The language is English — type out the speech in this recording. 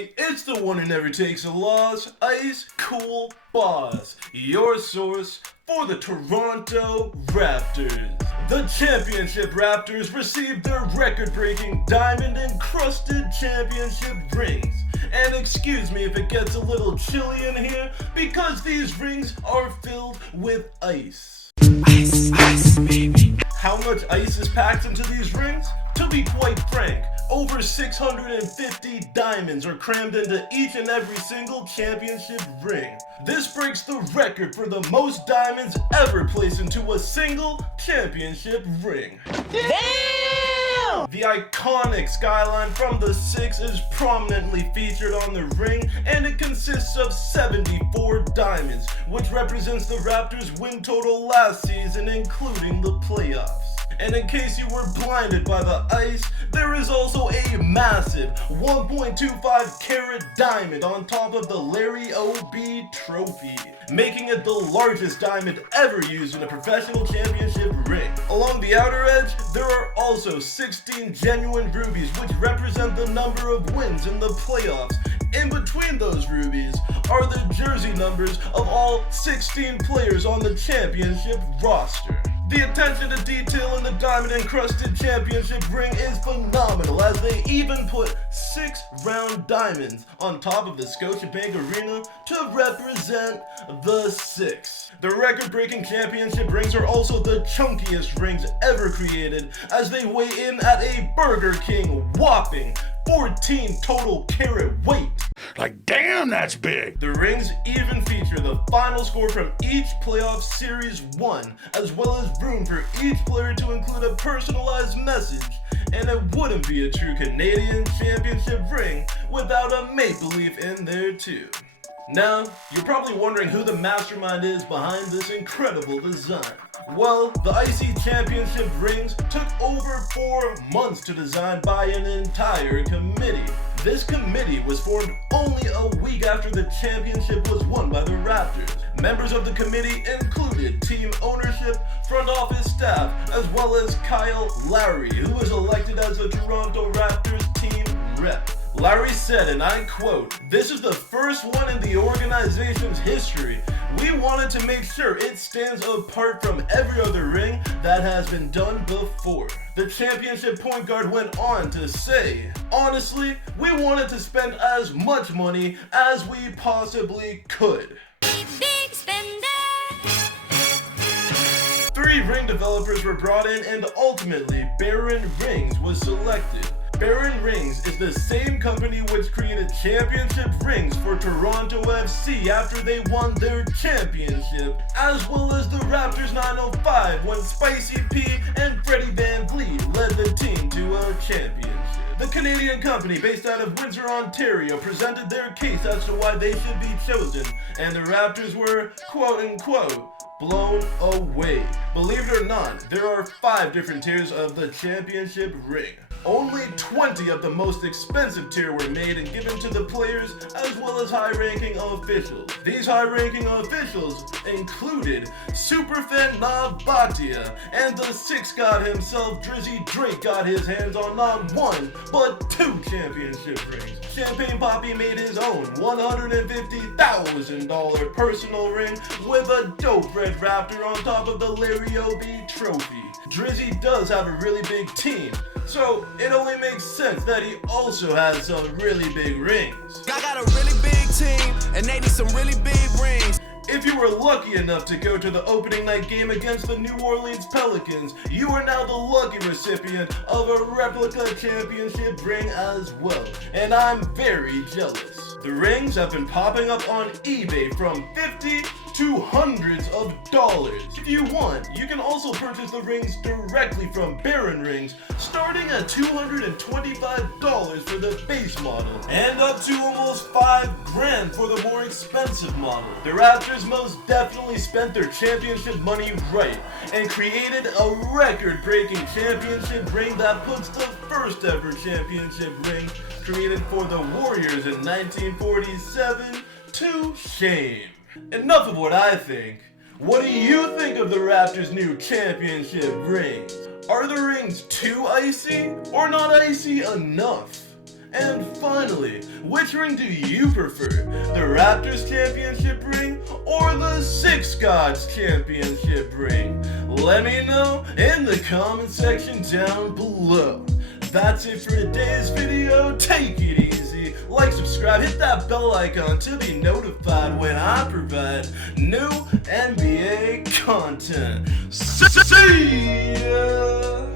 everybody, it's the one who never takes a loss, ICECOOLBOSS, your source for the Toronto Raptors. The championship Raptors received their record-breaking diamond-encrusted championship rings. And excuse me if it gets a little chilly in here, because these rings are filled with ice. Ice, ice, baby. How much ice is packed into these rings? To be quite frank, over 650 diamonds are crammed into each and every single championship ring. This breaks the record for the most diamonds ever placed into a single championship ring. Damn! The iconic skyline from the Six is prominently featured on the ring, and it consists of 74 diamonds, which represents the Raptors' win total last season, including the playoffs. And in case you were blinded by the ice, there is also a massive 1.25 carat diamond on top of the Lowry OB trophy, making it the largest diamond ever used in a professional championship ring. Along the outer edge, there are also 16 genuine rubies, which represent the number of wins in the playoffs. In between those rubies are the jersey numbers of all 16 players on the championship roster. The attention to detail in the diamond-encrusted championship ring is phenomenal, as they even put 6 round diamonds on top of the Scotiabank Arena to represent the Six. The record-breaking championship rings are also the chunkiest rings ever created, as they weigh in at a Burger King whopping 14 total carat weight. Like, damn, that's big! The rings even feature the final score from each playoff series won, as well as room for each player to include a personalized message. And it wouldn't be a true Canadian championship ring without a maple leaf in there too. Now, you're probably wondering who the mastermind is behind this incredible design. Well, the IC Championship rings took over 4 months to design by an entire committee. This committee was formed only a week after the championship was won by the Raptors. Members of the committee included team ownership, front office staff, as well as Kyle Lowry, who was elected as the Toronto Raptors team rep. Lowry said, and I quote, "This is the first one in the organization's history. We wanted to make sure it stands apart from every other ring that has been done before." The championship point guard went on to say, "Honestly, we wanted to spend as much money as we possibly could." Big spender. 3 ring developers were brought in, and ultimately Baron Rings was selected. Baron Rings is the same company which created championship rings for Toronto FC after they won their championship, as well as the Raptors 905 when Spicy P and Freddie Van Vliet led the team to a championship. The Canadian company, based out of Windsor, Ontario, presented their case as to why they should be chosen, and the Raptors were, quote-unquote, blown away. Believe it or not, there are 5 different tiers of the championship ring. Only 20 of the most expensive tier were made and given to the players, as well as high-ranking officials. These high-ranking officials included Superfan Nav Bhatia, and the Six God himself, Drizzy Drake, got his hands on not 1, but 2 championship rings. Champagne Poppy made his own $150,000 personal ring with a dope red raptor on top of the Lowry OB trophy. Drizzy does have a really big team, so it only makes sense that he also has some really big rings. I got a really big team, and they need some really big rings. If you were lucky enough to go to the opening night game against the New Orleans Pelicans, you are now the lucky recipient of a replica championship ring as well, and I'm very jealous. The rings have been popping up on eBay from $50 to hundreds of dollars. If you want, you can also purchase the rings directly from Baron Rings, starting at $225 for the base model, and up to almost $5,000 for the more expensive model. The Raptors most definitely spent their championship money right, and created a record-breaking championship ring that puts the first ever championship ring created for the Warriors in 1947 to shame. Enough of what I think. What do you think of the Raptors' new championship rings? Are the rings too icy or not icy enough? And finally, which ring do you prefer? The Raptors championship ring or the Six Gods championship ring? Let me know in the comment section down below. That's it for today's video. Take it easy. Like, subscribe, hit that bell icon to be notified when I provide new NBA content. See ya!